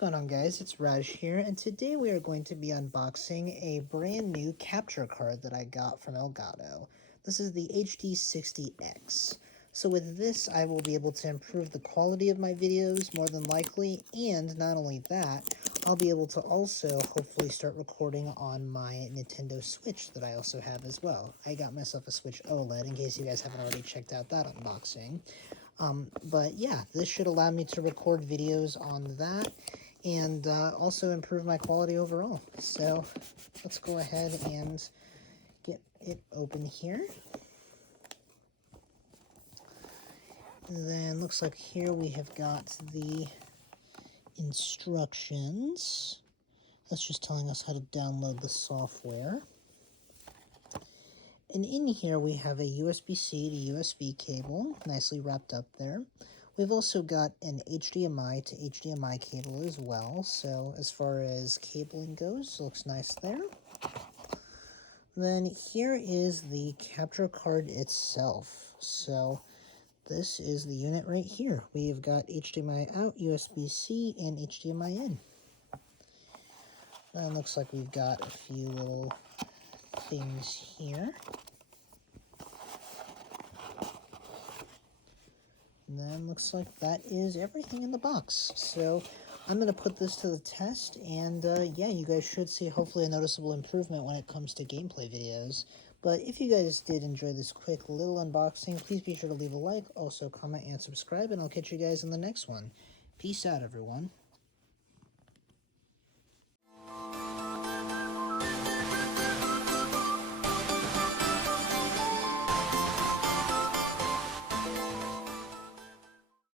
going on, guys? It's Raj here, and today we are going to be unboxing a brand new capture card that I got from Elgato. This is the HD60X. So with this, I will be able to improve the quality of my videos more than likely, and not only that, I'll be able to also hopefully start recording on my Nintendo Switch that I also have as well. I got myself a Switch OLED in case you guys haven't already checked out that unboxing. But yeah, this should allow me to record videos on that and also improve my quality overall. So let's go ahead and get it open here. And then looks like here we have got the instructions. That's just telling us how to download the software. And in here we have a USB-C to USB cable, nicely wrapped up there. We've also got an HDMI to HDMI cable as well, so as far as cabling goes, looks nice there. Then here is the capture card itself. So this is the unit right here. We've got HDMI out, USB-C, and HDMI in. Then it looks like we've got a few little things here. And then looks like that is everything in the box. So I'm going to put this to the test, and yeah, you guys should see hopefully a noticeable improvement when it comes to gameplay videos. But if you guys did enjoy this quick little unboxing, please be sure to leave a like, also comment and subscribe, and I'll catch you guys in the next one. Peace out, everyone.